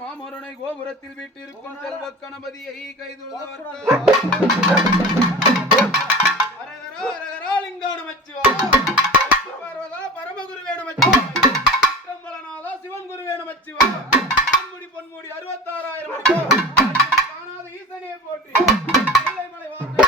மாமருனை கோபுரத்தில் வீட்டிற்கும் செல்வ கணபதியை கைதுள்ளார்கள். லிங்கான மச்சுவா பார்வதா பரமகுருவே நமச்சிவா சிற்றம்பலநாதா சிவன் குருவே நமச்சிவா பொன்முடி பொன்முடி 66,000 காணாத ஈசனே போற்றி மலை வாசல்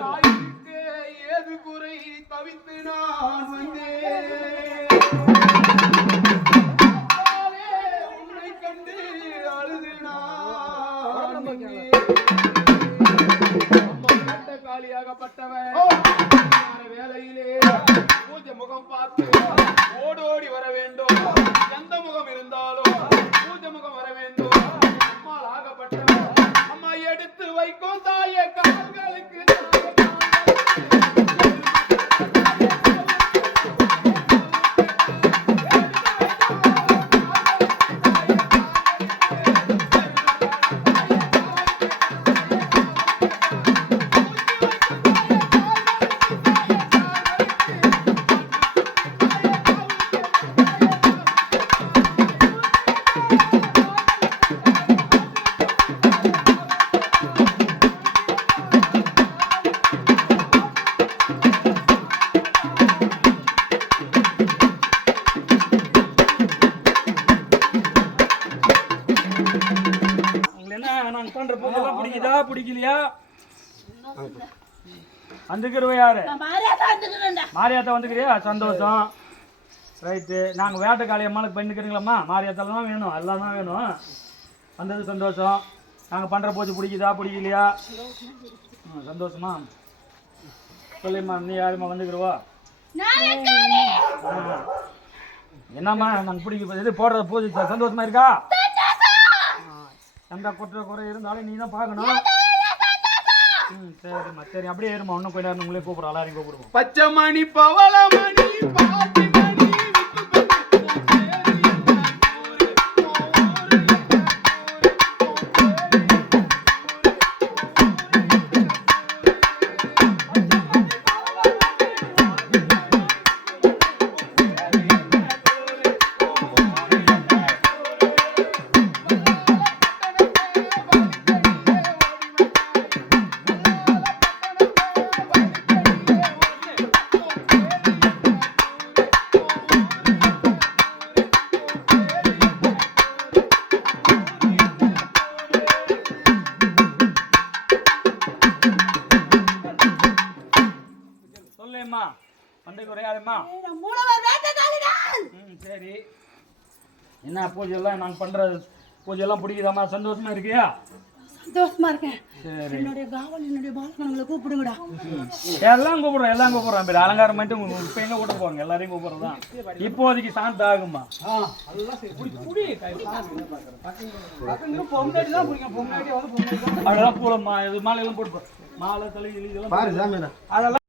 தாய்க்கு ஏது குறை தவித்து நான் வந்தேன். உன்னை கண்டு அழுது நான் காலியாகப்பட்டவன் வேலையிலே பூஜை முகம் பார்த்து ஓடோடி வர வேண்டும். எந்த முகம் இருந்தாலும் பூஜை முகம் வர வேண்டும். அம்மாள் ஆகப்பட்டவன் அம்மா எடுத்து வைக்கும் தாய கால்களுக்கு பிடிக்கலையா? வந்துக்கிறவ யாரு? மாரியாத்தா வந்துக்கிறியா? சந்தோஷம். ரைட்டு. நாங்கள் வேட்டைக்காளி அம்மாளுக்கு பண்ணிக்கிறீங்களாம்மா? மாரியாத்தால தான் வேணும், எல்லாம் தான் வேணும். வந்தது சந்தோஷம். நாங்கள் பண்ணுற பூஜை பிடிக்குதா பிடிக்கலையா? சந்தோஷமா? சொல்லிம்மா, நீ யாருமா வந்துக்கிறவா? என்னம்மா நாங்கள் பிடிக்க இது போடுற பூஜை சந்தோஷமா இருக்கா? எந்த குற்ற குறை இருந்தாலும் நீ தான் பார்க்கணும். சரிம்மா, சரி அப்படியே இருமா. இன்னும் கொஞ்ச நேரம் உங்களே கூப்பிடுறோம், எல்லாரையும் கூப்பிடுவோம். பச்சை மணி பவளமணி சரி. என்ன பூஜையெல்லாம் நாங்கள் பண்ணுற பூஜையெல்லாம் பிடிக்குதாம்மா? சந்தோஷமா இருக்கியா? சந்தோஷமா இருக்கேன். சரி, என்னுடைய காவல் என்னுடைய பாலகங்களை கூப்பிடுங்கடா. எல்லாம் கூப்பிடுறோம், எல்லாம் கூப்பிடுறோம். பேர் அலங்காரம் பண்ணிட்டு இப்போ எங்கே கூட்ட போவாங்க? எல்லாரையும் கூப்பிடுறதான் இப்போதைக்கு சாந்த ஆகுமா? அதெல்லாம் போலம்மா. இது மாலையெல்லாம் போட்டு மாலை தலை இதெல்லாம் அதெல்லாம்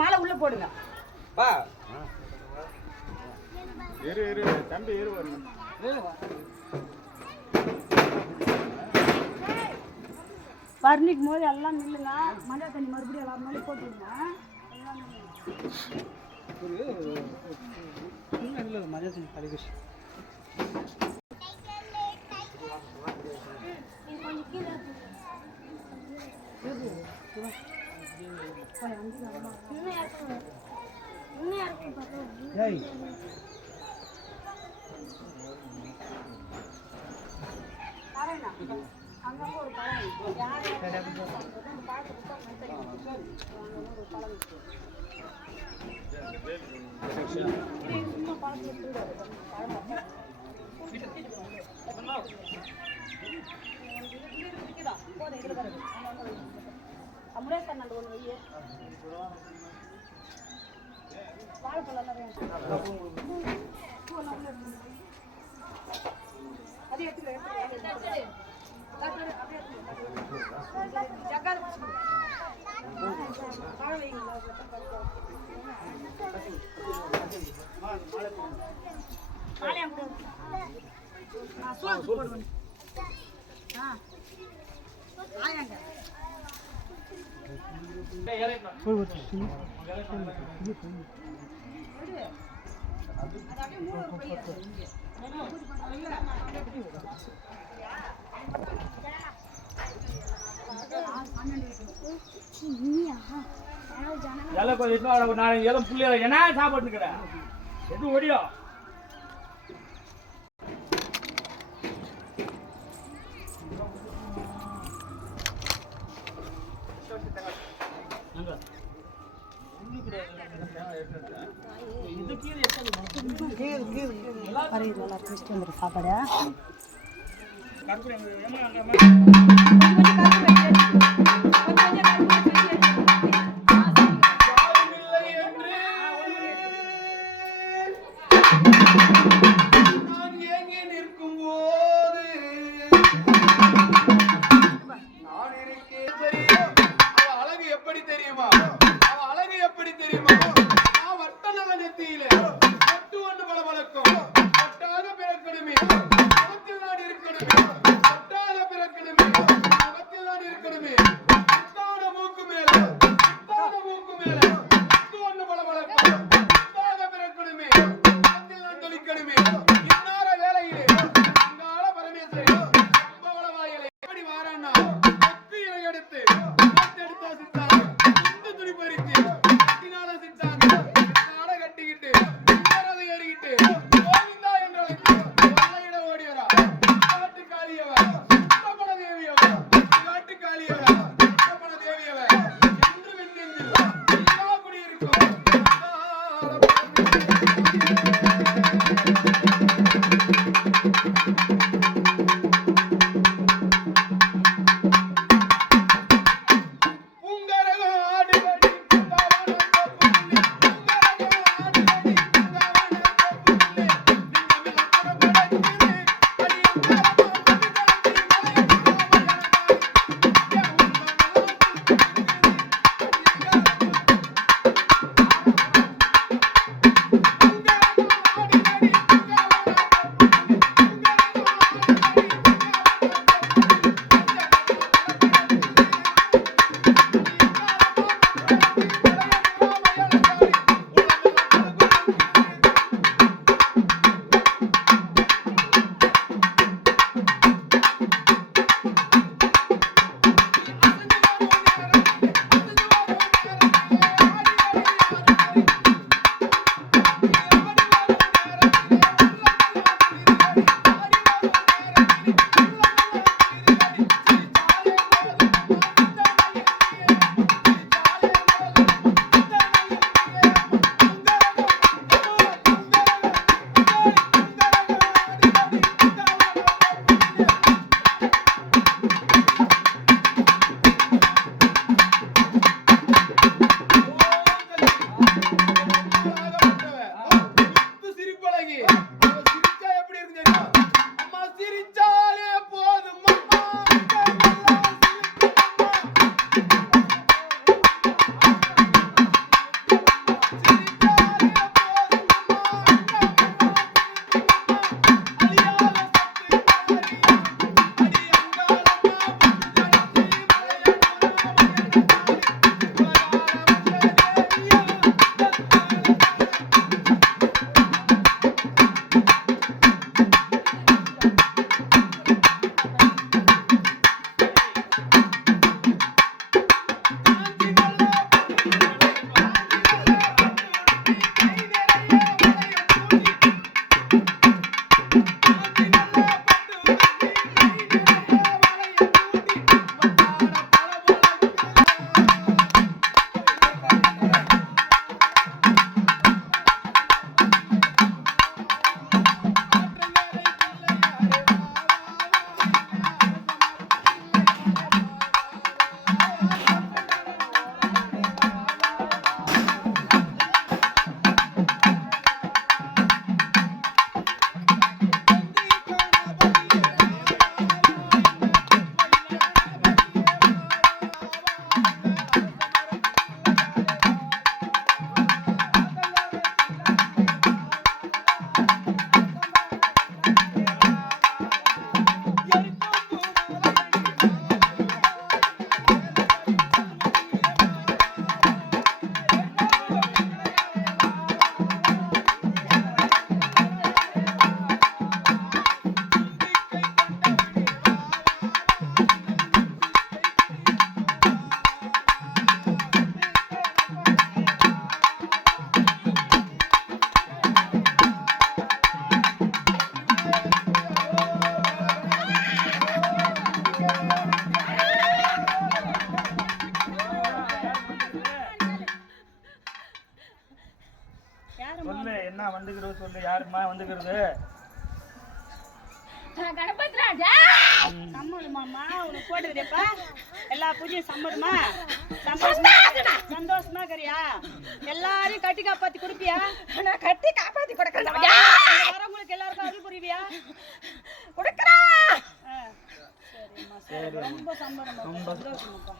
மாலை உள்ள போடுங்க. தம்பி ஏறு வரணும். பர்னிக்கும் போது எல்லாம் நில்லுங்க. மஞ்சள் தண்ணி மறுபடியும் எல்லாம் மேலே போட்டுருங்க. மஞ்சள் தண்ணி கழிவு சோளத்துக்கு போடுவேன். ஆயாங்க இலை கொஞ்சம் ஒரு 4 இலை புள்ளி என்ன சாப்பிட்டுக்கிற எது ஒடியோ சாப்பாடு சொல்லு யாருமா வந்துக்கிறது கணபதி ராஜா சம்மதமாமா உனக்கு போட்டுக்கிட்டேப்பா எல்லா பூஜையும் சம்மதமா சந்தோஷமா கரியா எல்லாரையும் கட்டி காப்பாத்தி கொடுப்பியா நான் கட்டி காப்பாத்தி கொடுக்கறேன் வரவங்களுக்கு எல்லாருக்கும் அருள் புரிவியா கொடுக்கறா சரிம்மா சரி ரொம்ப சம்மதமா சந்தோஷமாப்பா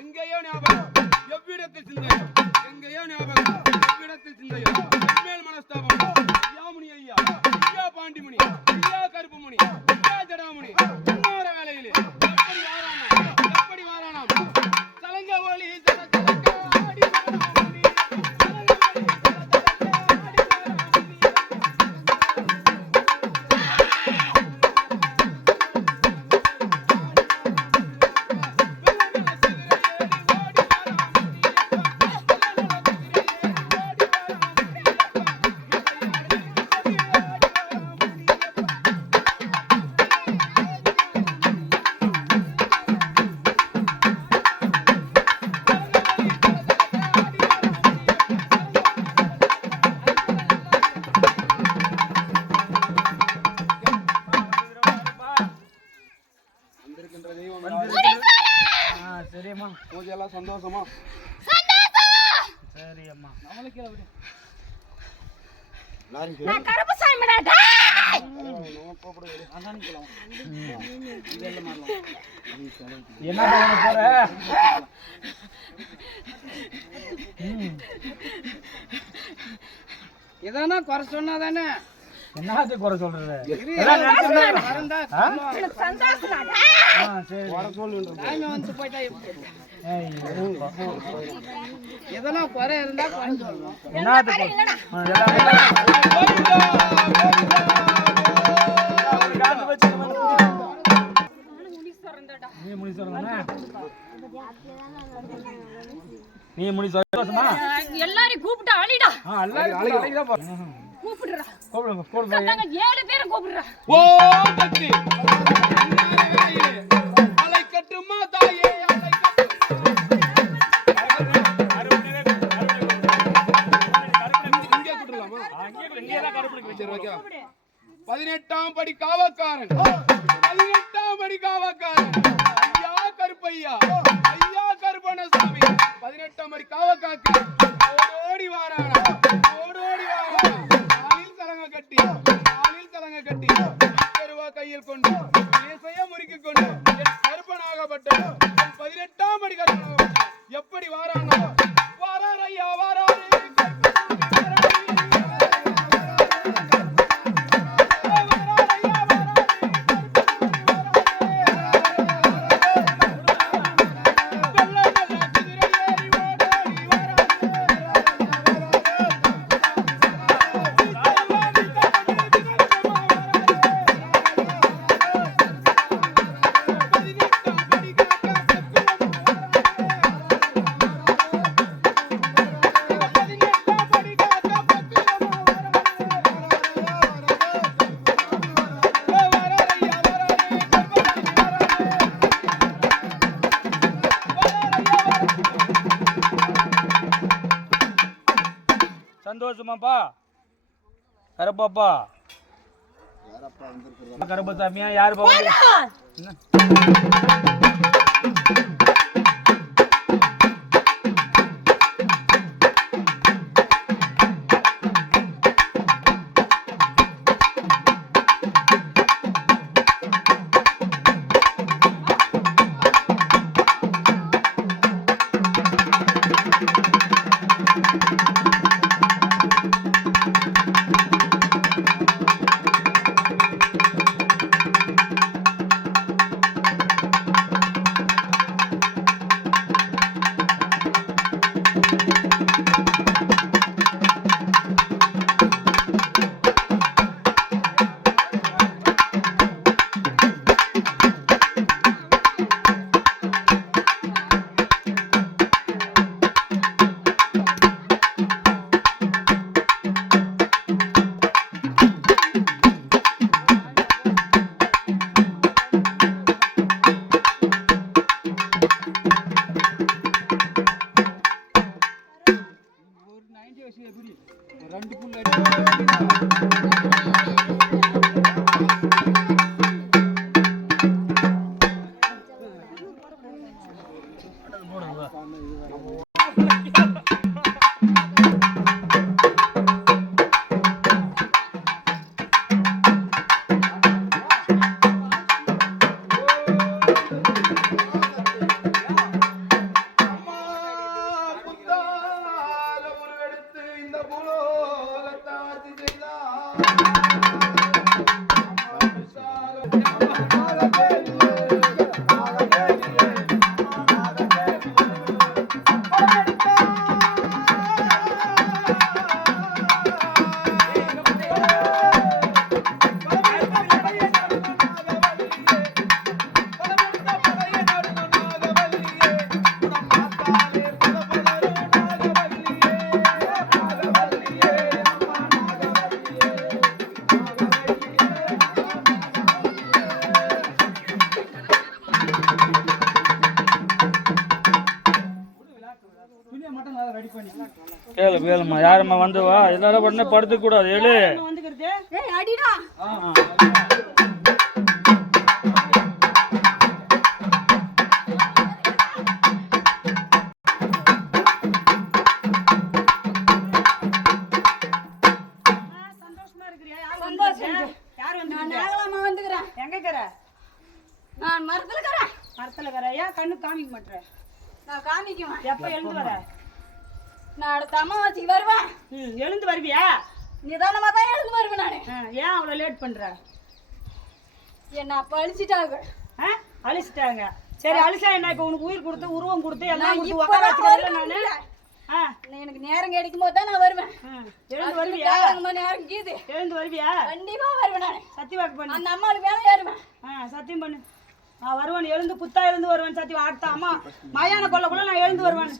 எங்கேயோ ஞாபகம் எவ்விடத்தில் சிந்தை எங்கேயோ ஞாபகம் இவ்விடத்தில் சிந்தையோ மேல் மனஸ்தாபம் ஐயாமுனி ஐயா ஐயா பாண்டிமுனி ஐயா கருப்புமுனி ஐயா ஜடாமுனி இன்னொரு வேலையிலே எப்படி வாரானாம் சலங்க ஒளி சரியம்மா பூஜை எல்லாம் சந்தோஷமா சரி அம்மா நான் கருப்பு சாமிடா என்ன பண்ண போற எதனா குறை சொன்னாதானே என்னது குறை சொல்றது சந்தோஷம்டா சரி வந்து போயிட்டா எதனா குறை இருந்தா குறை சொல்லணும் என்னது நீ முனி சந்தோஷமா எல்லாரும் கூப்பிட்டு அழிடா எல்லாரும் கூப்பிடுறா கூப்பிடுங்க 7 பேரை கூப்பிடுறா ஓ தத்தி அலை கட்டுமா தாயே அலை கட்டு 18ஆம் படி காவக்காரன் 18ஆம் படி காவக்காரன் ஐயா கருப்பையா ஐயா கருப்பணசாமி 18ஆம் படி காவக்காக்கு ஓடோடி வாரானா காலில் கலங்க கட்டி கருவா கையில் கொண்டு இசைய முறுக்கிக் கொண்டு என் கருப்பனாகப்பட்ட 18ஆம் படி கருப்பனாகப்பட்ட எப்படி வாரானா வாரார் ஐயா வாராரு சந்தோஷமாப்பா கருப்பாப்பா கருப்பசாமியா யாரு கேளுமா யாரும்மா வந்து வா எல்லாரும் உடனே படுத்துக்க கூடாது ஏழு வந்துக்கிறது ஏய் அடிடா சந்தோஷமா இருக்கறியா யார் வந்து நான் நாகலாமா வந்துக்கறேன் எங்க இருக்கற நான் மரத்துல இருக்கறேன் ஏன் கண்ணு காமிக்க மாட்டற நான் காமிக்குவேன் எப்ப எழுந்து வர நான் அடுத்த அமாவாசைக்கு வருவேன் எழுந்து வருவியா நிதானமா தான் எழுந்து வருவேன் நானு ஏன் அவ்வளவு லேட் பண்ற என்ன அப்ப அழிச்சிட்டாங்க அழிச்சிட்டாங்க சரி அழிச்சா என்ன இப்ப உனக்கு உயிர் கொடுத்து உருவம் கொடுத்து எல்லாம் கொடுத்து உட்கார வச்சுக்கிறேன் நானு எனக்கு நேரம் கிடைக்கும் போது தான் நான் வருவேன் எழுந்து வருவியா நேரம் கீது எழுந்து வருவியா கண்டிப்பா வருவேன் நானு சத்தியவாக்கு பண்ணு அந்த அம்மாளுக்கு மேல ஏறுவேன் சத்தியம் பண்ணு நான் வருவேன் எழுந்து புத்தா எழுந்து வருவேன் சத்தியம் அடுத்த அம்மா மயான கொள்ளக்குள்ள நான் எழுந்து வருவேன்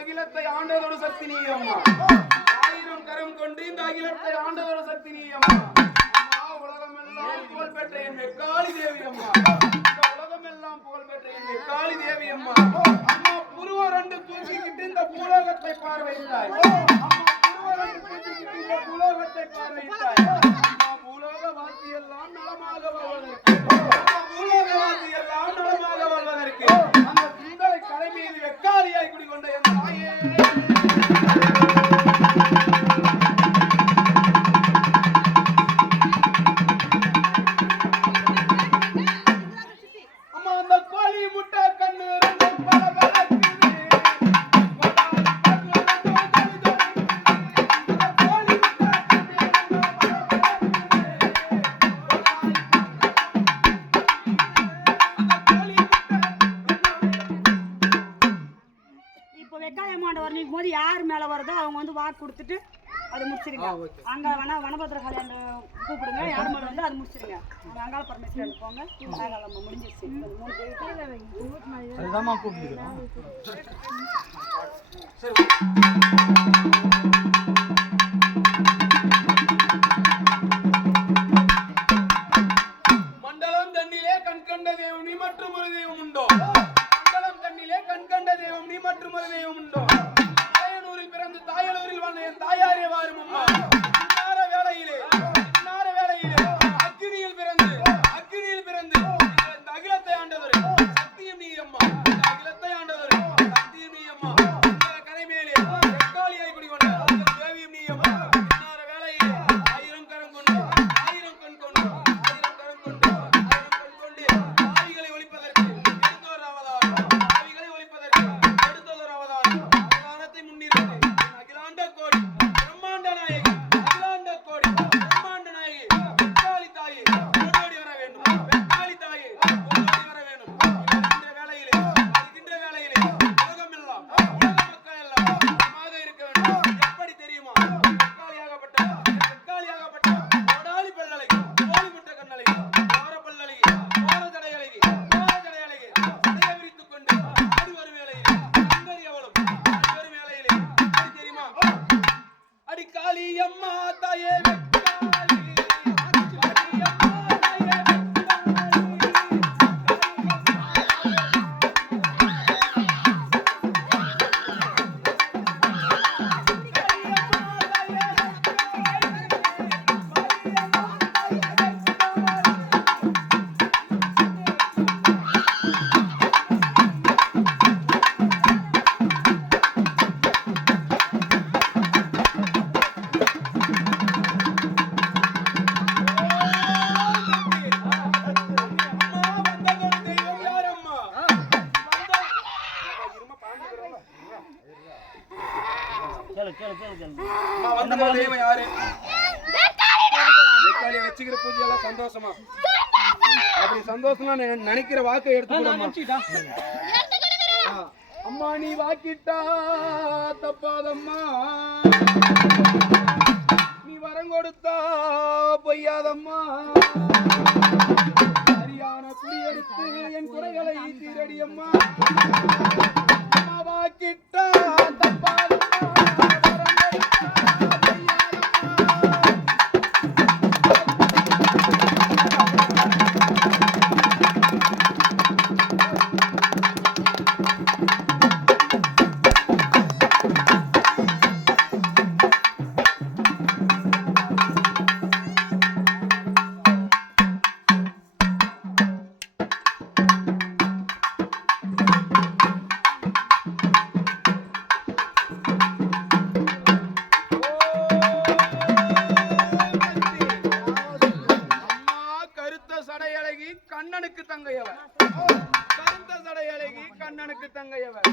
அகிலத்தை ஆண்டதோடு சக்தி நீ அம்மா 1000 கரம் கொண்டு இந்த அகிலத்தை ஆண்டதோடு சக்தி நீ அம்மா உலகமெல்லாம் புகழ் பெற்ற என் காளி தேவி அம்மா உலகமெல்லாம் புகழ் பெற்ற என் காளி தேவி அம்மா அம்மா புருவ ரெண்டு தூக்கிக்கிட்டு இந்த பூலோகத்தை பார்வையிட்டாய் அம்மா புருவ ரெண்டு தூக்கிக்கிட்டு இந்த பூலோகத்தை பார்வையிட்டாய் அம்மா பூலோக வாசி எல்லாம் நலமாக வாழ்வதற்கு பூலோக வாசி எல்லாம் நலமாக வாழ்வதற்கு அந்த சுந்தரை கடை மீது வெக்காளியாய் குடிகொண்ட என் தாயே யார் மேல வருதோ அவங்க வந்து வாக்கு கொடுத்துட்டு அது முடிச்சிருங்க அங்க வனபத்திர கல்யாணம் கூப்பிடுங்க யார் மேல வந்து அது முடிச்சிருங்க அங்காள பரமேஸ்வரன் போங்க நாங்கள் முடிஞ்சிருச்சு 3 மண்டலம் தண்ணிலே கண்கண்ட தெய்வம் நீ மற்றும் ஒரு தெய்வம் உண்டோ மண்டலம் தண்ணிலே கண்கண்ட தெய்வம் நீ மற்றும் ஒரு தெய்வம் உண்டோ தாயலூரில் வந்த என் தாயாரே வாரும் அம்மா இன்னார வேளையிலே அக்கினியில் பிறந்து இந்த அகிலத்தை ஆண்டவர் சத்தியம் நீ அம்மா இந்த அகிலத்தை ஆண்டவர் சத்தியம் நீ அம்மா கரை மேலே வெக்காளியாய் பூஜை எல்லாம் சந்தோஷமா அப்படி சந்தோஷமா நினைக்கிற வாக்கை எடுத்துக்கிட்டா அம்மா நீ வாக்கிட்டா தப்பாதம்மா நீ வரம் கொடுத்தா பொய்யாதம்மா சரியான குடியெடுத்து என் குறைகளை தீரடி அம்மா அம்மா வாக்கிட்டா தப்பாதம்மா கண்ணனுக்கு தங்கையவர் கருந்த சடையழகி கண்ணனுக்கு தங்கையவர்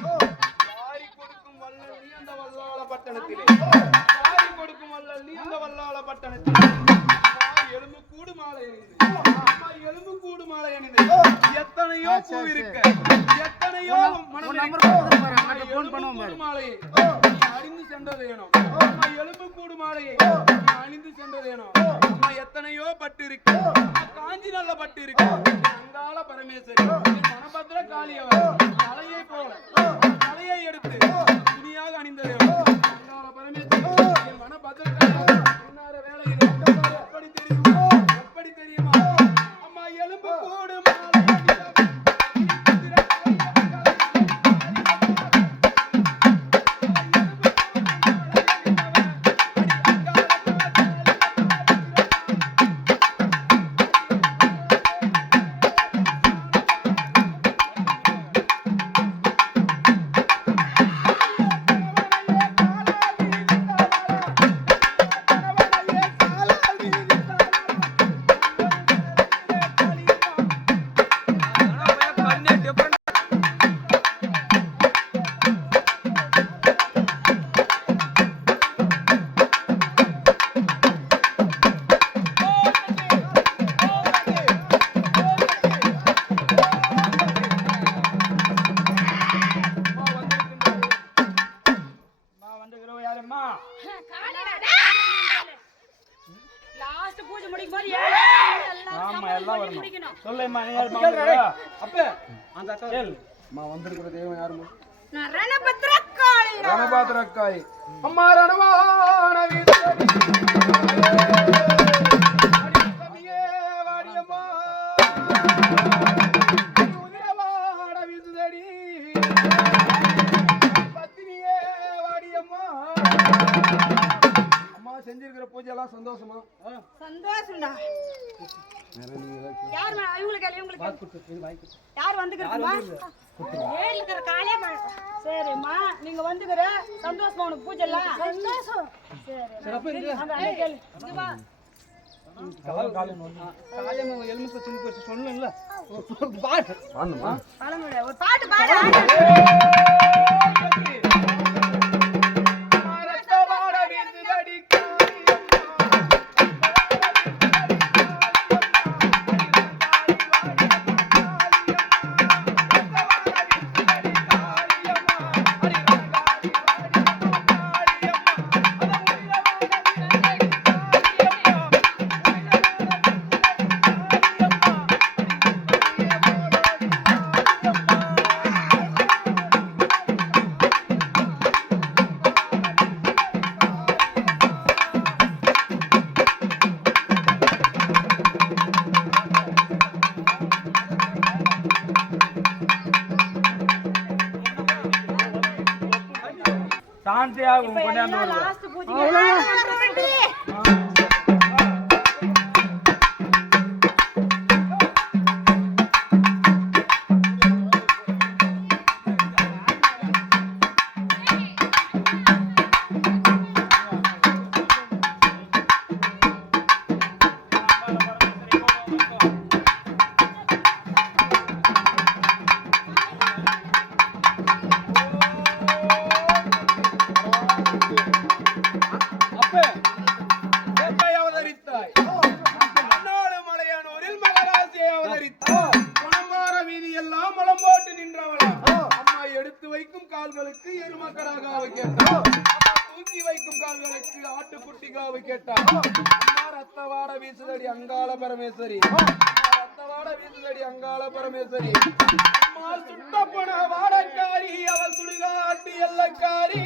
வாரி கொடுக்கும் வள்ளல் நீ அந்த வல்லாள பட்டணத்திலே வாரி கொடுக்கும் வள்ளல் நீ அந்த வல்லாள பட்டணத்திலே எலும்பு கூடு மாலை அணிந்து எலும்பு கூடு மாலை அணிந்து எத்தனையோ பூ இருக்கு எத்தனையோ மாலையை அணிந்து சென்றதேனோ எலும்பு கூடு மாலையை அணிந்து சென்றதேனோ எத்தனையோ பட்டு இருக்கு காஞ்சி நல்ல பட்டு இருக்கு அங்காள பரமேஸ்வரி மனபத்திர காளியவர் தலையை போல தலையை எடுத்து துணியாக அணிந்தது அங்காள பரமேஸ்வரி மனபத்திர காளியவர் வேலையில் எப்படி தெரியுமா அம்மா எலும்பு கூடு லாஸ்ட் பூஜை முடிக்கும் போது எல்லாம் முடிக்கணும். சொல்லுமா நீ யார் அப்ப அந்த அக்கா அம்மா வந்திருக்கிற தெய்வம் யாருமா? ரணபத்ரகாளி. ரணபத்ரகாளி அம்மா ரணவான வீரடி அடியே வாடியம்மா உதிரவாட வீசுதடி பத்தினியே வாடியம்மா அம்மா செஞ்சிருக்கிற பூஜை எல்லாம் சந்தோஷமா? சந்தோஷம்டா. யார் இவங்களுக்கு யார் வந்துக்கிறதுமா? ஏழு இருக்கிற காலே சரிம்மா நீங்க வந்துக்கிற சந்தோஷமா உனக்கு பூஜை எல்லாம் சந்தோஷம். சரி கேளு இங்க வா. சொல்லல ஒரு பாட்டு பாடு. சாந்தியாக கொண்டாந்து லாஸ்ட் பூஜை அப்ப மாக்கடாகாவை கேட்டார். அம்மா தூக்கி வைக்கும் கால்களுக்கு ஆட்டுக்குட்டிகாவை கேட்டார். அம்மா ரத்தவாட வீசுதடி அங்காள பரமேஸ்வரி. ரத்தவாட வீசுதடி அங்காள பரமேஸ்வரி. அம்மா சுட்டப்பன வாடக்காரி அவள் சுடுகாட்டு எல்லக்காரி.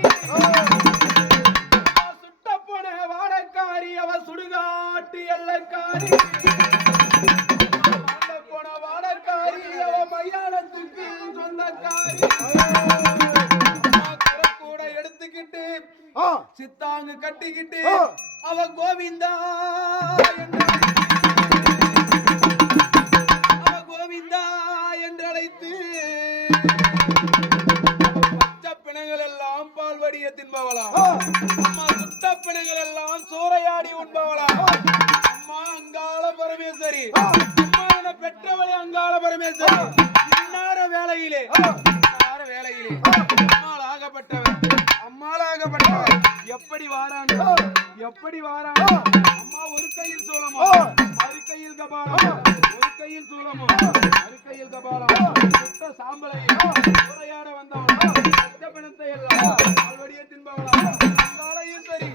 சுட்டப்பன வாடக்காரி அவள் சுடுகாட்டு எல்லக்காரி. போன வாடக்காரி அவ மையானத்துக்கு சொந்தக்காரி. கூட எடுத்துக்கிட்டு சித்தாங்கு கட்டிக்கிட்டு அவ கோவிந்தா என்று அழைத்து பச்சை பிணங்கள் எல்லாம் பால்வடிய தின்பவளாம். அம்மா சுட்ட பிணங்கள் எல்லாம் சூறையாடி உண்பவளாம். அம்மா அங்காள பரமேஸ்வரி. அம்மா என பெற்றவளே அங்காள பரமேஸ்வரி. இன்னார வேளையிலே அம்மாளாகப்பட்டவர் எப்படி வாரான் அம்மா ஒரு கையில் சூலமோ மறு கையில் கபாலம், ஒரு கையில் சூலமோ மறு கையில் கபாலம். சுட்ட சாம்பலையும் சூறையாட வந்தவளா சத்த பிணத்தை எல்லாம் பால்வடிய தின்பவளா அங்காள ஈஸ்வரி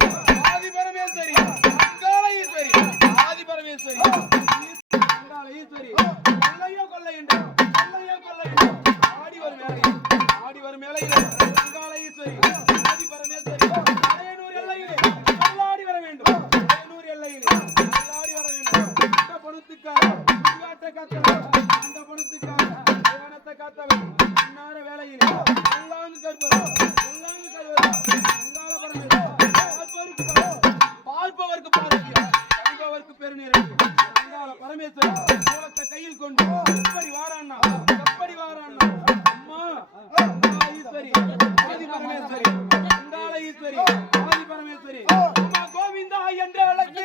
ஆதி பரமேஸ்வரி. அங்காள ஈஸ்வரி ஆதி பரமேஸ்வரி. அங்காள ஈஸ்வரி கொல்லை என்று ஆடி வரும் மேலையில் அங்காள ஈஸ்வரி ஆதி பரமேஸ்வரி. அரையனூர் எல்லையிலே சொல்லாடி வர வேண்டும். அரையனூர் எல்லையிலே சொல்லாடி வர வேண்டும். இந்த பணத்துக்காக சுடுகாட்டை காத்தவர், அந்த பணத்துக்காக தேவனத்தை காத்தவர். இன்னார வேளையிலே சொல்லாங்கு கருப்பவர் அங்காள பரமேஸ்வரி. பார்ப்பவருக்கு பார்வையா, கணிபவருக்கு பெருநிறைவு அங்காள பரமேஸ்வரி. சோளத்தை கையில் கொண்டு எப்படி வாரான்னா அம்மா ஈஸ்வரி ஆதி பரமேஸ்வரி. அங்காள ஈஸ்வரி ஆதி பரமேஸ்வரி. அம்மா கோவிந்தா என்ற அழைத்து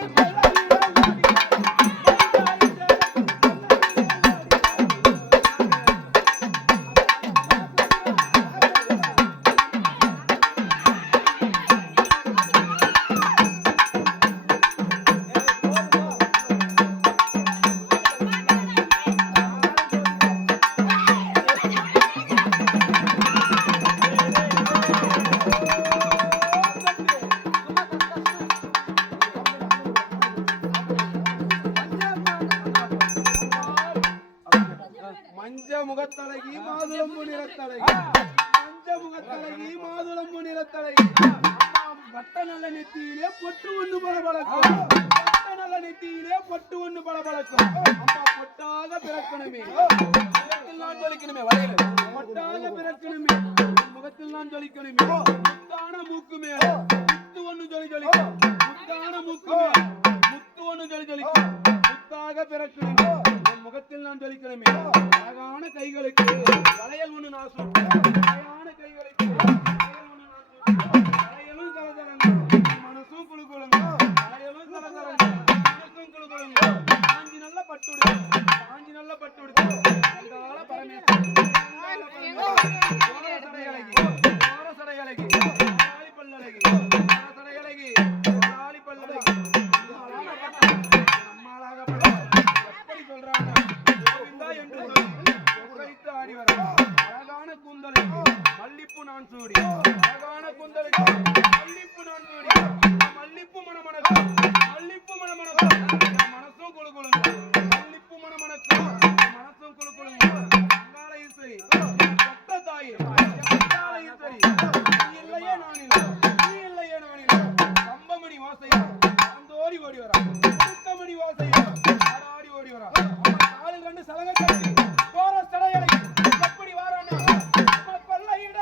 முகத்தழகி மாதுளம்பு நிறத்தழகி. மஞ்ச முகத்தழகி மாதுளம்பு நிறத்தழகி. வட்ட நல்ல நெத்தியிலே பொட்டு ஒண்ணு பளபளக்கும். அம்மா பொட்டாக பிறக்கணுமே, முகத்தில் நான் ஜொலிக்கணுமே. வளையல் பொட்டாக பிறக்கணுமே, முகத்தில் நான் ஜொலிக்கணுமே. முத்தான மூக்கு மேல முத்து ஒண்ணு ஜொலிக்கும். முத்தான மூக்கு மேல முத்து ஒண்ணு ஜொலிக்கும். முத்தாக பிறக்கணுமே, முகத்தில் நான் ஜொலிக்கணுமே. அழகான கைகளுக்கு வளையல் ஒண்ணு நாசும். அழகான கைகளுக்கு வளையலும் கலதரங்க, மனசும் குழுகுழுங்க. வளையலும் கலதரங்க, மனசும் குழுகுழுங்க. காஞ்சி நல்ல பட்டுடு அங்காள பரமேஸ்வரி. சடையழகி ஆளி பல்லழகி எப்படி சொல்றாங்க என்று சொல்லி ஆடி வர அழகான கூந்தலுக்கு மல்லிப்பு நான் சூடி. அழகான கூந்தலுக்கு மல்லிப்பு நான் சூடி. மல்லிப்பு மணமணக்கும் மனசும் குழுகுழுங்க. மல்லிப்பு மணமணக்கும் மனசும் குழுகுழுங்க. அங்காள ஈஸ்வரி பெற்ற தாயே அங்காள ஈஸ்வரி. நீ இல்லையே நான் இல்லை. கம்பமணி வாசையா அந்தோடி ஓடி வரா. முத்தமணி வாசையா ஆடி ஓடி வரா. காலில் கண்டு சலங்கை கட்டி போற சடையலை எப்படி வாரானா கொள்ளையிட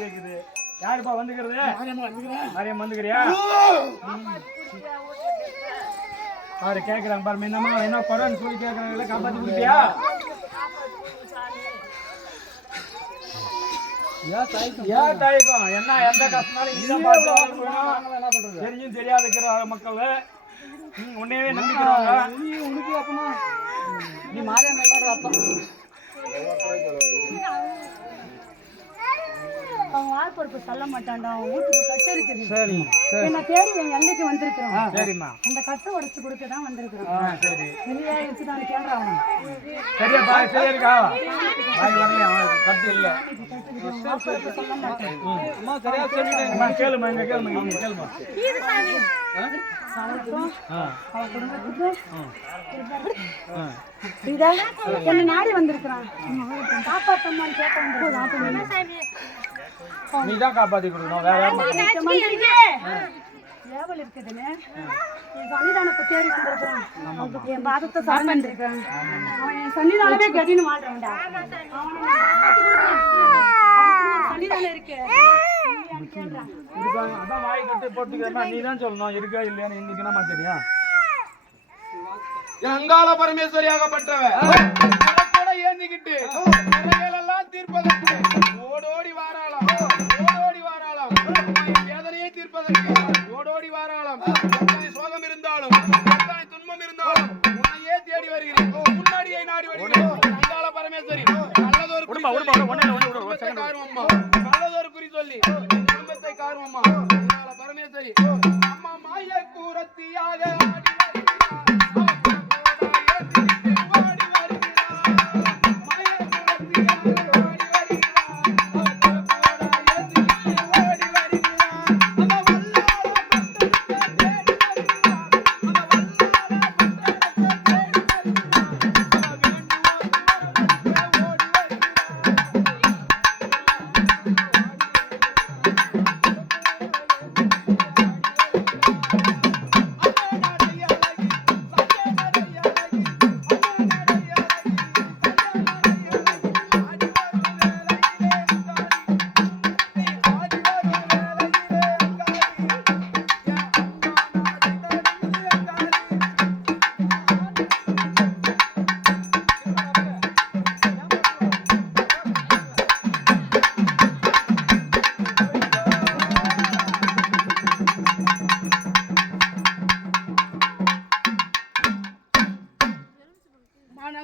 கேக்குது. யாருப்பா வந்துக்கிறது? மாரியம் வந்துக்கிறியா? அவரு கேக்குறாங்க பாரு, என்னமா என்ன குறைன்னு சொல்லி கேக்குறாங்கல்ல, காப்பாத்தி கொடுப்பியா? ஏன் தயக்கம்? என்ன எந்த கஷ்டனாலும் நீதான் பார்த்து வாழணும். தெரிஞ்சும் தெரியாத இருக்கிற மக்கள் உன்னையவே நம்பிக்கிறாங்க. உனக்கு அப்பனா நீ மாரியம் எல்லாரும் அர்த்தம் அவன் ஆள் பொறுப்பு சொல்ல மாட்டான்டா. அவன் வீட்டுக்கு கட்டு இருக்குது. சரி என்ன தேடி என் எல்லைக்கு வந்திருக்கிறோம். சரிம்மா. அந்த கட்டை உடைச்சு கொடுக்க தான் வந்திருக்கிறோம். சரி வெளியே வச்சு நான் கேட்கறான். சரியா பா, சரியா இருக்கா? வாய் வரலையா? கட்டு இல்ல. சொல்ல மாட்டேன். அம்மா சரியா சொல்லிட்டேன். கேளுமா, இங்க கேளுமா, இங்க கேளுமா. அவன் குடும்பத்துக்கு இதா என்ன நாடி வந்திருக்கிறான். காப்பாத்தம்மான்னு கேட்க வந்திருக்கான். நீ தான் காப்பாத்தி கொடுக்கணும், வேற யாரும் ஏவல் இருக்குதுன்னு என் சன்னிதானத்தை தேடி வந்திருக்கிறான். என் பாதத்தை சார்ந்து வந்திருக்கான். அவன் என் சன்னிதானமே கதின்னு வாழ்றான்டா. சன்னிதானம் இருக்கு. அதான் வாய் கட்டு போட்டுக்கிறா. நீ தான் சொல்லணும் இருக்கா இல்லையான்னு. இன்னைக்குன்னா மாத்திரியா? அங்காள பரமேஸ்வரியாகப்பட்டவ கூட ஏந்திக்கிட்டு எல்லாம் தீர்ப்பதற்கு ஓடோடி வாராளாம். ஓடோடி வாராளாம். வேதனையை தீர்ப்பதற்கு ஓடோடி வாராளாம். எத்தனை சோகம் இருந்தாலும் எத்தனை துன்பம் இருந்தாலும் உன்னையே தேடி வருகிறேன். முன்னாடியை நாடி வருகிறேன். அங்காள பரமேஸ்வரி நல்லதொரு குடும்பத்தை காரும் அம்மா. நல்லதொரு குறி சொல்லி குடும்பத்தை காரும் அம்மா. அங்காள பரமேஸ்வரி அம்மா மாய கூரத்தியாக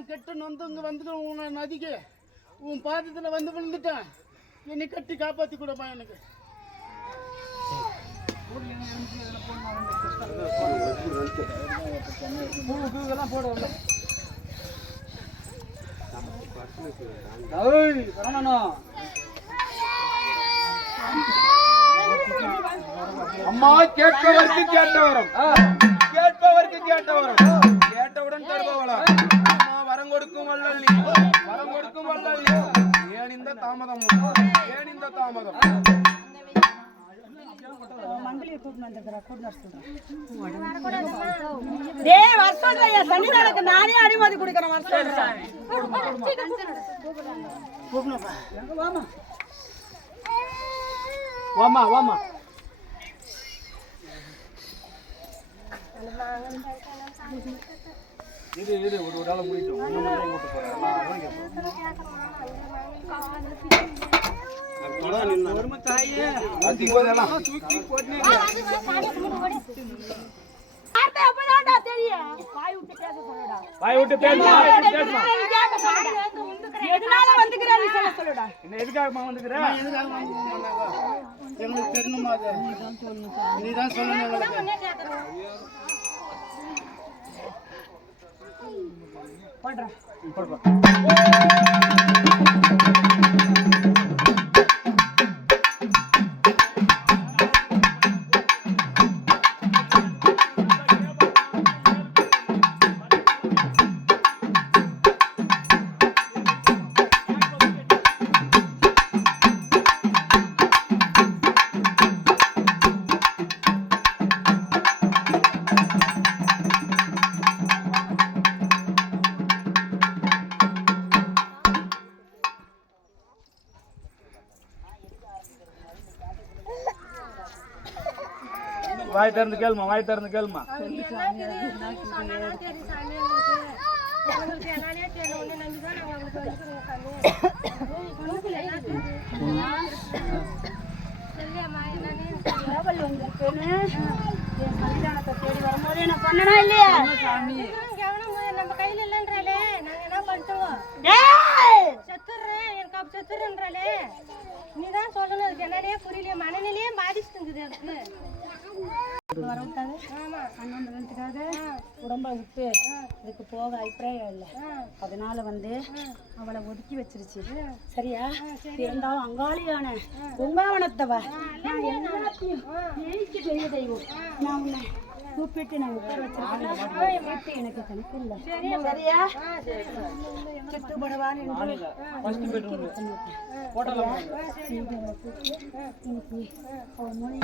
கெட்டு நொந்து இங்க வந்துட்டு உன் நதிக்கு உன் பாதத்துல வந்து விழுந்துட்டேன். என்னை கட்டி காப்பாத்தி கூடப்பா எனக்கு. போட அம்மா கேட்பவருக்கு கேட்டவரும் கேட்பவருக்கு கேட்டவரும் கேட்டவுடன் தருபவளா. அம்மா வரம் கொடுக்கும் வல்லல்லி, வரம் கொடுக்கும் வல்லல்லி. ஏன் இந்த தாமதமும்? ஏன் இந்த தாமதம்? மங்கலியை கூட்டிட்டு வந்திருக்கிறா. டேய் வருஷம் என் சன்னிதானத்துக்கு நானே அனுமதி கொடுக்கிறேன். வருஷம் வாமா வாமா. இது இது ஒரு ஆளை முடிட்டோம். வாய் விட்டு பேசுமா. எதனால வந்துக்கிறேன் நீ சொல்லுடா. என்ன எதுக்காகமா வந்துக்கிறேன்? எங்களுக்கு தெரியணுமா? நீதான் சொல்லணும் எங்களுக்கு. வாய் திறந்து கேளுமா, வாய் திறந்து கேளுமா. நம்ம கையில இல்லைன்றாலே நாங்க என்ன பண்ணிட்டோம்? செத்துறேன்றாலே நீதான் சொல்லணும். அதுக்கு என்னன்னே புரியலையே, மனநிலையே பாதிச்சுங்குது அதுக்கு. உடம்ப விட்டு இதுக்கு போக அபிப்பிராயம் இல்லை. அதனால அவளை ஒதுக்கி வச்சிருச்சு. சரியா? இருந்தாலும் அங்காளியான கும்பகோணத்தவ நான் எல்லாத்தையும் ஜெயிச்சு பெரிய தெய்வம். நான் உன்னை கூப்பிட்டு நான் உட்கார வச்சிருக்கேன். எனக்கு கணக்கு இல்லை. சரியா? செத்துபடுவான் என்று அவன் மொழி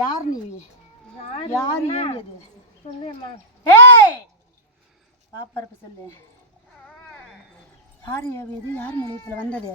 யார் நீ? யார் ஏவியது? பாப்பரப்பு சொல்லு. யார் ஏவியது? யார் மூலியத்துல வந்தது?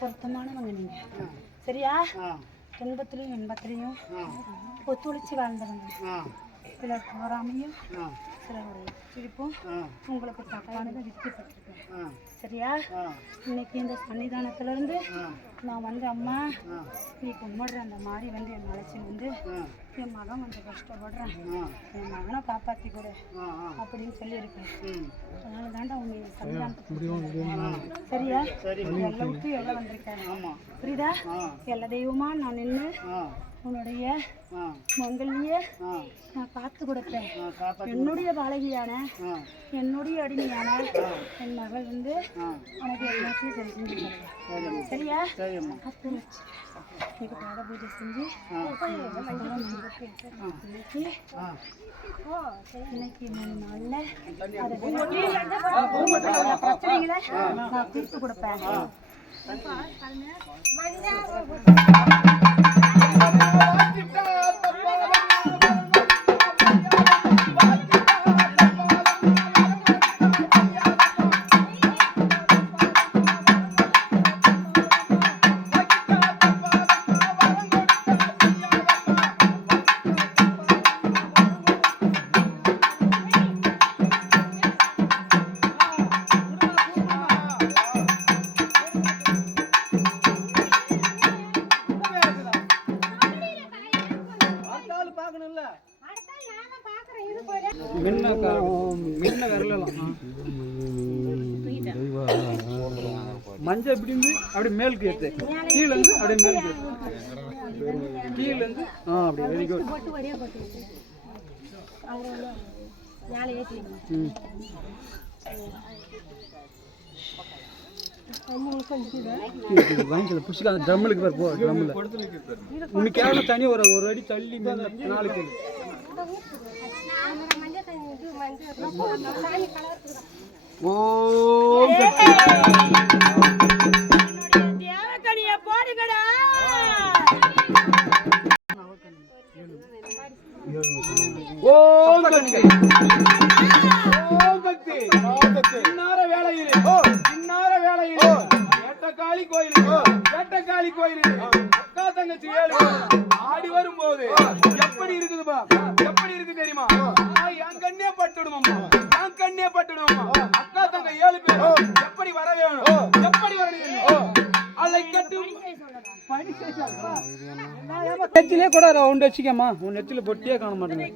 பொருத்தமானவங்க நீங்க. சரியா? துன்பத்திலையும் இன்பத்திலையும் ஒத்துழைச்சி வாழ்ந்தவங்க. சிலர் போராமையும் சிலருடைய சிரிப்பும் உங்களுக்கு தப்பானதை விதிக்கப்பட்டிருக்கேன். சரியா? இன்னைக்கு இந்த சன்னிதானத்துல இருந்து நான் அம்மா நீ கும்பிடுற அந்த மாதிரி என் அழைச்சின்னு என் மகன் கஷ்டப்படுறேன், என் மகனை காப்பாற்றி கொடு அப்படின்னு சொல்லியிருக்கேன். அதனால தாண்டா உங்க சன்னிதானத்துக்கு. சரியா? எல்லாம் விட்டு எல்லாம் வந்திருக்கேன். புரியுதா? எல்லா தெய்வமா நான் நின்று உன்னுடைய மங்கள்ய நான் காத்து கொடுப்பேன். என்னுடைய பாலகியான என்னுடைய அடிமையான என் மகள் உனக்கு எல்லாத்தையும் செஞ்சு. சரியா? இன்னைக்கு பாத பூஜை செஞ்சு இன்னைக்கு 3 நாள்ல பிரச்சனைகளை நான் தீர்த்து கொடுப்பேன். மஞ்சள் இப்படி இருந்து அப்படியே மேலுக்கு ஏற்று, கீழே இருந்து அப்படியே மேலுக்கு ஏற்று, கீழே இருந்து அப்படி. Very good. வாங்கிக்கல புடிச்சுக்க. அந்த ட்ரம்முக்கு பேர் போ. ட்ரம்மில் உனக்கு கேவலம் தனி ஒரு அடி தள்ளி 4 கிலோ. ஓம் சக்தி. என்னுடைய தேவக்கனியை போடுங்கடா. ஓம் சக்தி. ஓம் சக்தி. இன்னார வேளையிலே வேட்டக்காளி கோயிலில் அக்கா தங்கச்சி ஏழு ஆடி வரும்போது எப்படி இருக்குதுப்பா, எப்படி இருக்கு தெரியுமா? என் கண்ணே பட்டுடுமா, என் கண்ணே பட்டுடுமா. அக்கா தங்க 7 பேர் எப்படி வர வேணும், எப்படி வர வேணும். அதை கட்டும் நெத்திலே கூட ஒன்று வச்சுக்கம்மா. உன் நெத்தில பொட்டியே காண மாட்டேங்க.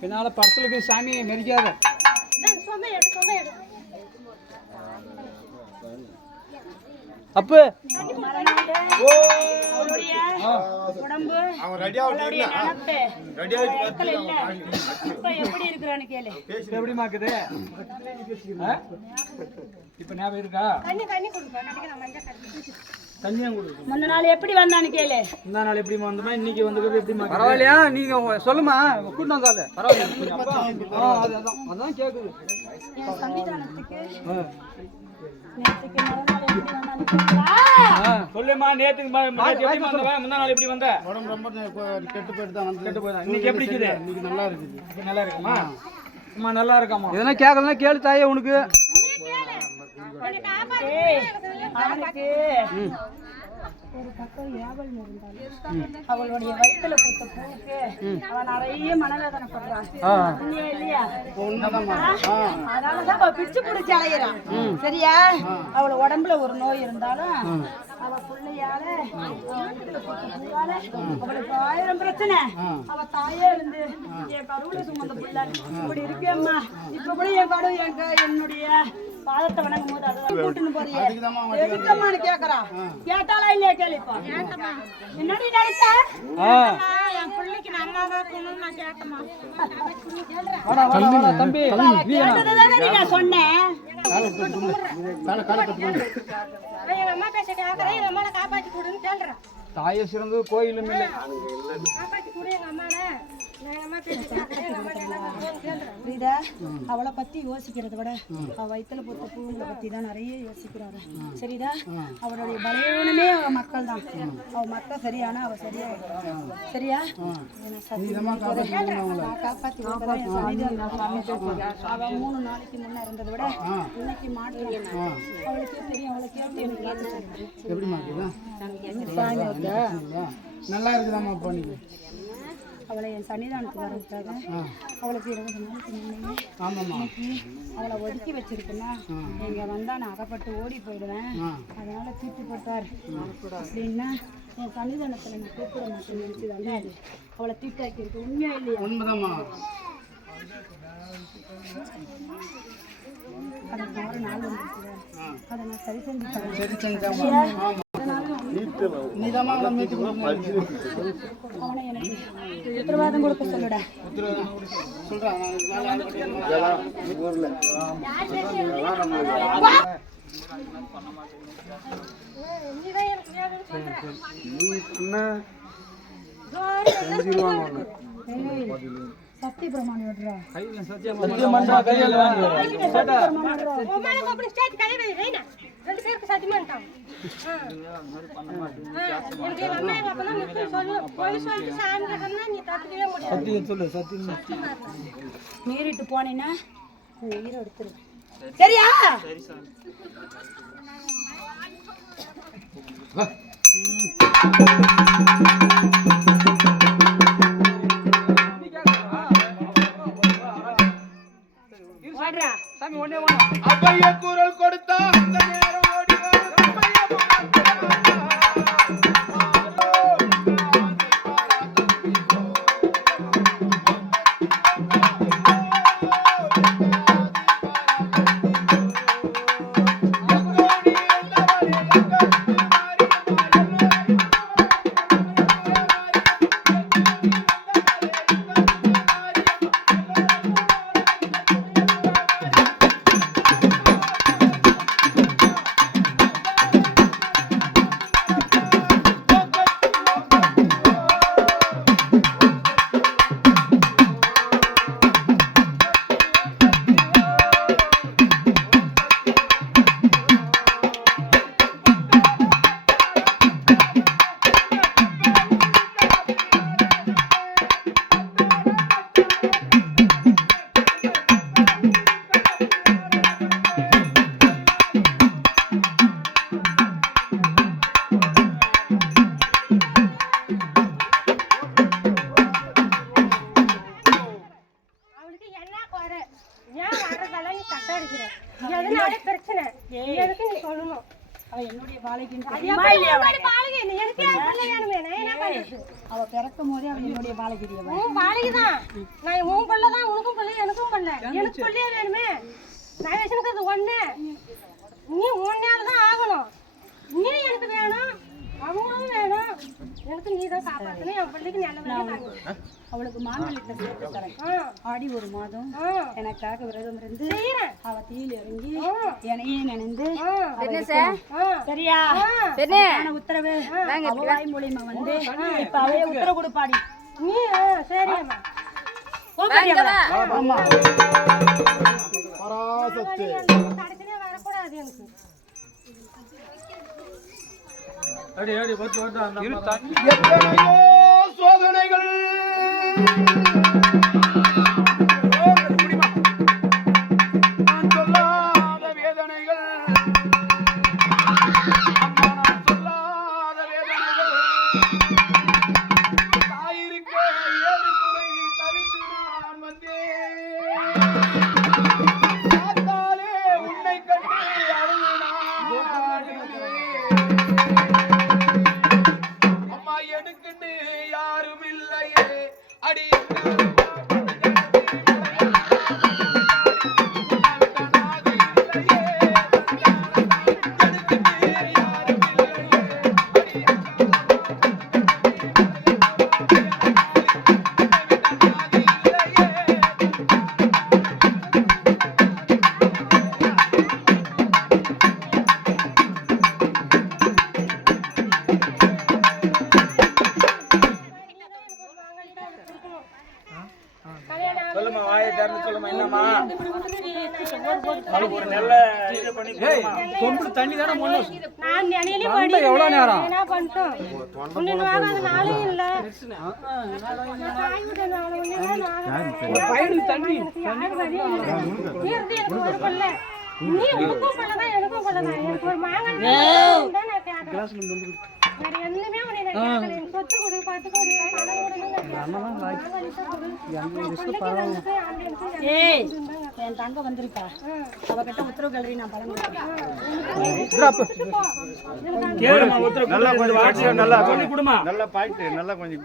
பின்னால படத்துக்கு சாமியை மெரிக்காத. அப்பு உடம்பு எப்படி இருக்கிறான்னு கேளு. எப்படி மாக்குது இப்ப ஞாபகம் இருக்கா? தண்ணியா கொடுக்கும். முன்ன நாள் எப்படி வந்தான்னு கேளு. இந்த நாள் எப்படி வந்தோமா, இன்னைக்கு வந்து எப்படி பரவாயில்லையா? நீங்க சொல்லுமா, கூட்டு வந்தால பரவாயில்ல. அதான் கேக்குது. என் சன்னிதானத்துக்கு நேத்துக்கு மறுநாள் எப்படி வந்தான்னு கேளுடா. சொல்லுமா. நேத்துக்கு எப்படி வந்தவ, முந்தா நாள் எப்படி வந்த? உடம்பு ரொம்ப கெட்டு போயிட்டு தான் வந்து. கெட்டு போயிதான். இன்னைக்கு எப்படி இருக்குது? இன்னைக்கு நல்லா இருக்குது. இப்ப நல்லா இருக்குமா? அம்மா நல்லா இருக்காமா? எதனா கேட்கலன்னா கேளு தாயே. உனக்கு அவனுக்கு ஒரு பக்கம் ஏவல் இருந்தாலும் அவளுடைய வயிற்றுல கொடுத்த பூவுக்கு அவன் நிறைய மனவேதனைப்படுறான். உண்மையா இல்லையா? அதனாலதான் அவ பிடிச்சு பிடிச்சு அலையிறான். சரியா? அவள உடம்புல ஒரு நோய் இருந்தாலும் அவ பிள்ளையால அவளுக்கு 1000 பிரச்சனை. அவ தாயே இருந்து என் கருவுல சுமந்த பிள்ளை இப்படி இருக்கேம்மா. இப்ப கூட என் கரு என்னுடைய பாதத்தை வணங்கும் போது அதை கூட்டுன்னு போறியே எதுக்கம்மான்னு கேக்குறா. கேட்டாலா இல்லையா கேளுப்பா. என்னடி நினைச்ச? என் பிள்ளைக்கு நல்லா இருக்கணும்னு நான் கேட்டேம்மா. தம்பி கேட்டதுதானே நீங்க சொன்னேன். எங்க அம்மா பேச கேக்குறேன். எங்க அம்மாவை காப்பாத்தி கொடுன்னு கேள்றேன். தாயை சிறந்தது கோயிலும் இல்லை. காப்பாத்தி கொடு எங்க அம்மாவை. எங்க அம்மா பேச கேக்குறேன். புரியுதா? அவளை பத்தி யோசிக்கிறத விட அவ வயிற்றுல பொறுத்த பூங்களை பத்தி தான் நிறைய யோசிக்கிறாங்க. சரிதா? அவளுடைய பலவீனமே அவ மக்கள் தான். அவ மக்கள் சரியானா அவ சரியா சரியா? காப்பாத்தி அவ 3 நாளைக்கு முன்ன இருந்ததை விட இன்னைக்கு மாட்டேன். அவளுக்கே தெரியும். அவளை கேட்டு எனக்கு எப்படிமா நல்லா இருக்குதாம்மா பண்ணிக்கு. அவளை என் சன்னிதானத்துக்கு வரதுக்காக அவளுக்கு 20 நாளைக்கு முன்னே அவளை ஒதுக்கி வச்சிருக்கேன்னா இங்க வந்தா நான் அகப்பட்டு ஓடி போயிடுவேன். அதனால தீட்டு போட்டார் அப்படின்னா என் சன்னிதானத்துல நான் கூப்பிட மாட்டேன்னு நினைச்சுதாங்க அவளை தீட்டாக்கி இருக்கு. உண்மையா இல்லையா? உண்மைதாம்மா. அதுக்கு 6 நாள் வந்துருக்கு. அதை நான் சரி செஞ்சு சரி செஞ்சாமா. நீதாம்மா அவனை மீட்டு அவனை எனக்கு உத்தரவாதம் கொடுக்க சொல்லுடா. சொல்றான். சத்திய பிரமாணம் விடுறா. சத்தியம் பண்றா. கையில வாங்க. அப்படி ஸ்டேட் கை வை வைனா. 2 பேருக்கு சத்தியமாட்டான். எனக்கு எங்க அம்மா எங்க அப்பா மட்டும் சொல்லு. போய் சொல்லிட்டு சாமி கிட்டனா நீ தப்பிக்கவே முடியாது. சத்தியம் சொல்லு. சத்தியம் மீறிட்டு போனேன்னா உயிரை எடுத்துருவேன். சரியா? அபய குரல் கொடுத்தா அந்த நேரம் ஓடி வா. வர ஏன் வரதெல்லாம் நீ கட்ட அடிக்கிற எதனால பிரச்சனை எதுக்கு நீ சொல்லணும் அவ என்னுடைய பாலகின் பாலகி நீ எனக்கு வேணுமே நான் என்ன பண்றது அவ பிறக்கும் போதே அவ என்னுடைய பாலகிரிய உன் பாலகிதான் நான் உன் பிள்ளை தான் உனக்கும் பிள்ளை எனக்கும் பிள்ளை எனக்கு பிள்ளையே வேணுமே நான் வச்சிருக்கிறது ஒண்ணு நீ ஒன்னால தான் ஆகணும் நீ எனக்கு வேணும் அவங்களும் வேணும் எனக்கு நீ தான் காப்பாத்தணும் என் பிள்ளைக்கு நல்ல அவளுக்கு மாங்கல்யத்தை சேர்த்து தரேன் ஆடி ஒரு மாதம் எனக்காக விரதம் இருந்து அவ தீயில் இறங்கி என்னையே நினைந்து சரியா உத்தரவு வாய் மூலியமா வந்து இப்ப அவைய உத்தரவு கொடுப்பாடி நீ சரியாம்மா வரக்கூடாது எனக்கு எத்தனையோ சோதனைகள் நான் சொல்லாத வேதனைகள் நான் சொல்லாத வேதனைகள் தாயிருக்க ஏது குறை தவித்து நான் வந்தேன் பார்த்தாலே உன்னை கண்டு அழுது நான் அம்மா எனக்குன்னு யாரும் இல்லையே அடி சொல்லுமா வாயை திறந்து சொல்லுமா என்னம்மா ஒரு நல்ல இது பண்ணி கொம்பு தண்ணி தானே முன்ன நான் நினையில படி எவ்வளவு நேரம் என்ன பண்ணிட்டோம் ஒண்ணு வாங்காத நாளும் இல்ல தாய் விட நாள ஒண்ணு பைடு தண்ணி தீர்ந்து எனக்கு ஒரு கொல்ல நீ உனக்கும் கொல்லதான் எனக்கும் கொல்லதான் எனக்கு ஒரு மாங்கல் தான் நான் கேக்குறேன் வேற எதுவுமே உன்னை நான் கேட்கல எனக்கு சொத்து கொடு பாத்து கொடு பணம் கொடுங்க ஏய் என் தங்க வந்திருக்கா அவகிட்ட உத்தரவு கல்வி நான் பழம் கேளுமா உத்தரவு நல்லா கொஞ்சம் வாட்சி நல்லா பண்ணி கொடுமா நல்லா பாயிட்டு நல்லா கொஞ்சம்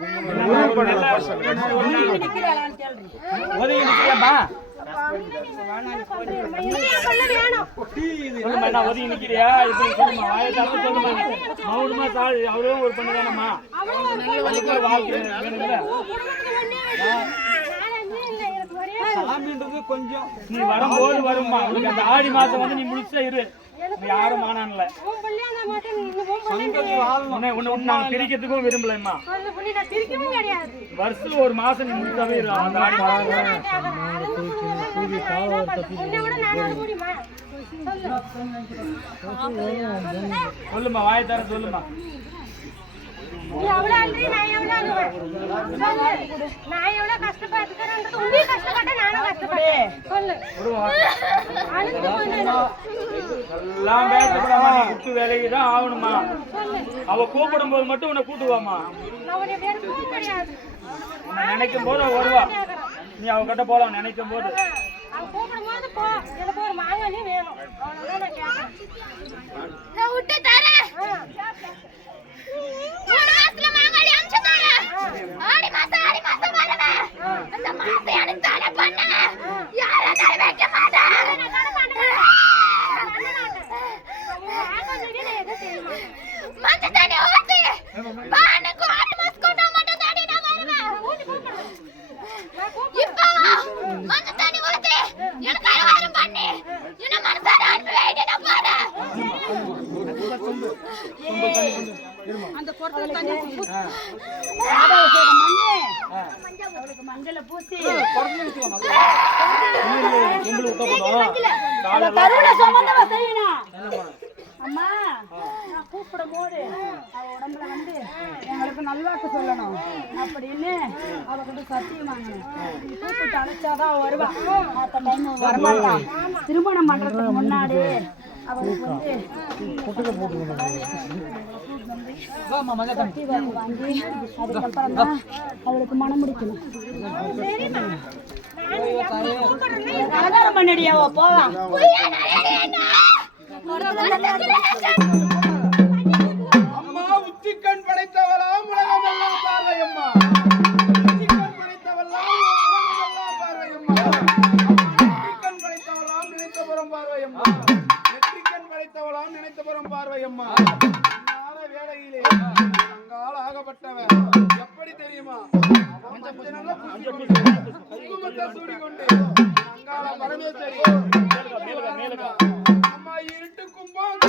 ஒதுங்கி நிக்கிறியாப்பா சொல்லுமா என்ன ஒதுங்கி நிக்கிறியா இப்ப சொல்லுமா வாயை திறந்து சொல்லுமா மௌனமா தாழ் அவரும் ஒரு பண்ணு தானம்மா வாழ்க்கை வேணும்ல சாமின்றது கொஞ்சம் நீ வரும்போது வருமா உனக்கு அந்த ஆடி மாசம் வந்து நீ முழுசா இரு நீ யாரும் மானான்ல நான் பிரிக்கிறதுக்கும் விரும்பலம்மா வருஷத்துல ஒரு மாசம் நீ முழுசாவே இரு அந்த ஆடி சொல்லுமா வாயை தர சொல்லுமா நீ எவ்வளவு அழுறி நான் எவ்வளவு அழுவேன் நான் எவ்வளவு கஷ்டப்பட்டுக்கிறேன்றது உன்னே கஷ்டப்பட்ட நானும் கஷ்டப்பட்டேன் சொல்லு அழுது எல்லாம் பேசக்கூடாமா நீ குட்டு வேலைக்கு தான் ஆகணுமா அவ கூப்பிடும் போது மட்டும் உன்னை கூட்டுவாமா நான் உன்னை வெறுக்கவும் கிடையாது உன்னை நினைக்கும் போது அவ வருவா நீ அவகிட்ட போலாம் நினைக்கும் போது அவ கூப்பிடும் போது போ எனக்கு ஒரு மாங்கனி வேணும் அவ்வளவுதான் நான் கேட்கறேன் நான் விட்டு தரேன் மாசத்துல மாங்காளி அம்ச தரேன் ஆடி மாசம் வரவே அந்த மாசம் எனக்கு தர பண்ண யாரும் தர வைக்க மாட்டேன் மஞ்ச தண்ணி ஊத்தி பானுக்கு ஆடி மாசம் கொண்டா மட்டும் தண்ணி நான் வருவேன் இப்போ மஞ்ச தண்ணி ஊத்தி எனக்கு அலவாரம் பண்ணி என்ன மனசார அனுப்பி வைடா பாரு அந்த பொறுத்தல தண்ணி அவளுக்கு மஞ்சள பூசி கருணை சம்பந்தமா செய்யணும் அம்மா நான் கூப்பிடும் போது அவ உடம்புல வந்து எங்களுக்கு நல்வாக்கு சொல்லணும் அப்படின்னு அவகிட்ட சத்தியம் வாங்கணும் கூப்பிட்டு அழைச்சாதான் அவ வருவா மற்ற டைம் வரமாட்டான் திருமணம் பண்றதுக்கு முன்னாடி அவளுக்கு வந்து சக்தி வாங்கி அதுக்கப்புறம் தான் அவளுக்கு மனம் முடிக்கணும் ஆதாரம் பண்ணிடியாவோ போவா அம்மா உச்சிக்கண் படைத்தவளாம் உலகமெல்லாம் பார்வையம்மா. உச்சிக்கண் படைத்தவளாம் உலகமெல்லாம் பார்வையம்மா. நெற்றிக்கண் படைத்தவளாம் நினைத்தபுறம் பார்வையம்மா. நெற்றிக்கண் படைத்தவளாம் நினைத்தபுறம் பார்வையம்மா. இந்நாள வேளையிலே அங்கால் ஆகப்பட்டவன் எப்படி தெரியுமா? மஞ்சள் நல்லா பூசிக்கொண்டு, குங்குமத்தை சூடிக்கொண்டு அங்காள பரமேஸ்வரி அம்மா இருட்டு கும்பம்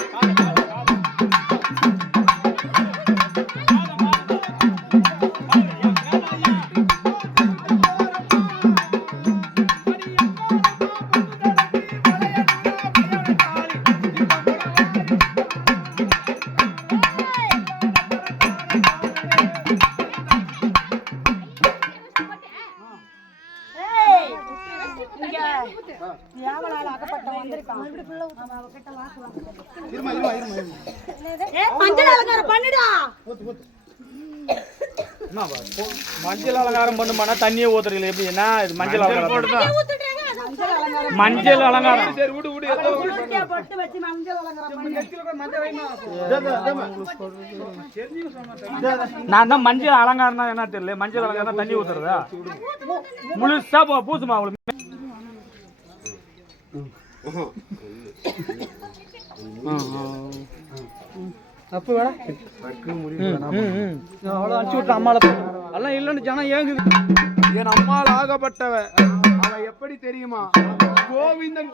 மஞ்சள் அலங்காரம் பண்ணுடா. மஞ்சள் அலங்காரம் பண்ணுமானா தண்ணியே ஊத்துறீங்களா எப்படி? என்ன இது மஞ்சள் அலங்காரம்? மஞ்சள் அலங்காரம் சரி விடு விடு பொட்டு வச்சு மஞ்சள் அலங்காரம் பண்ணு. நான் தான் மஞ்சள் அலங்காரம்னா என்ன தெரியல. மஞ்சள் அலங்காரம் தண்ணி ஊத்துறதா? முழுசா பூசுமா அவளுக்கு? அப்போ வேடா அவ்வளோ அனுப்பிச்சு விட்டு அம்மாவை எல்லாம் இல்லைன்னு ஜனம் ஏங்குது. என் அம்மாள் ஆகப்பட்டவ அவ எப்படி தெரியுமா? கோவிந்தன்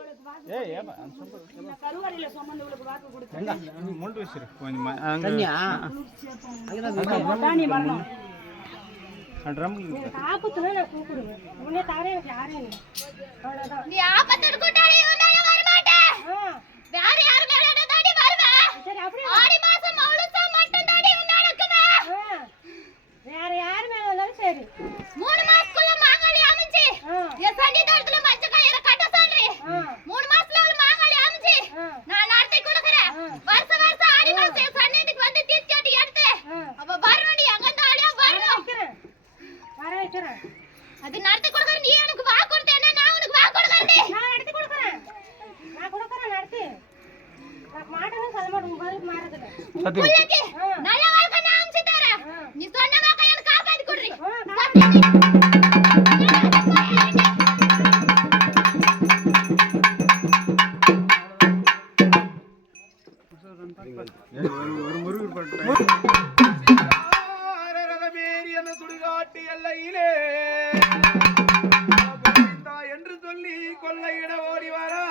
கருவறையில சொன்னவங்களுக்கு வாக்கு கொடுத்து நீ வரணும். ஆபத்துல நான் கூப்பிடுவேன். உன்னை தவிர எனக்கு யாரும் இல்லை. அவ்வளவுதான். நீ ஆபத்து கூட்டாளி உன்னால வர மாட்டேன். வேற யாரு மேல தாடி வருவேன். சரி அப்படியே ஆடி மாசம் மௌலுசா மட்டும் தாடி உன்னாலக்குவே. வேற யாரு மேல வந்தாலும் சரி. 3 மாசத்துக்குள்ள மாங்காளி அமைஞ்சி என் சன்னிதானத்துல மஞ்ச கயிற கட்ட சொல்றி. 3 மாசத்துல ஒரு மாங்காளி அமைஞ்சி நான் நடத்தி கொடுக்கறேன். வருஷம் வருஷம் ஆடி மாசம் என் சன்னிதிக்கு வந்து தீச்சாட்டி எடுத்து அப்ப வரணும்டி அங்க இருந்து ஆடியா வரணும். வர வைக்கிறேன். அது நடத்தி கொடுக்கற நீ எனக்கு வா கொடுத்தேன்னா நான் உனக்கு வா கொடுக்கறேன். நான் நடத்தி கொடுக்கறேன். நான் கொடுக்கறேன் நடத்தி. நான் மாட்டேன்னு சொல்ல மாட்டேன். உங்களுக்கு மாறதில்லை. புள்ளைக்கு நல்ல வாழ்க்கை நான் அமைச்சு தரேன். நீ சொன்ன வாக்கை எனக்கு காப்பாத்தி கொடுறி. மேரி என்ற சுடுகாட்டு எல்லையிலே என்று சொல்லி கொள்ளையிட ஓடி வரா.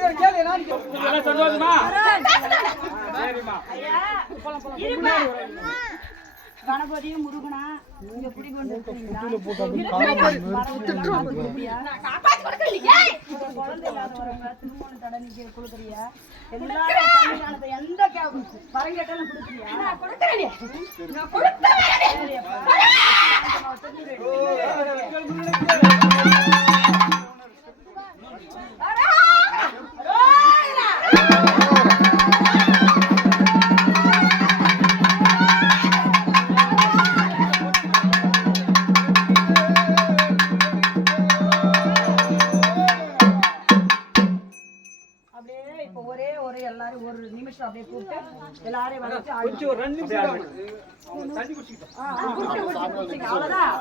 எல்லாம் சந்தோஷமா? சரிம்மா. இருப்பா. கணபதியும் முருகனா இங்க குடி கொண்டு இருக்கிறீங்களா? குழந்தை இல்லாதவங்க திருமண தடனைக்கு கொடுக்குறியா? எல்லாரும் சன்னிதானத்தை எந்த வரம் கேட்டாலும் கொடுக்குறியா? எல்லாரும் ஒரு நிமிஷம் அப்படியே கூப்பிட்டு எல்லாரையும் வந்து அவ்வளவுதான்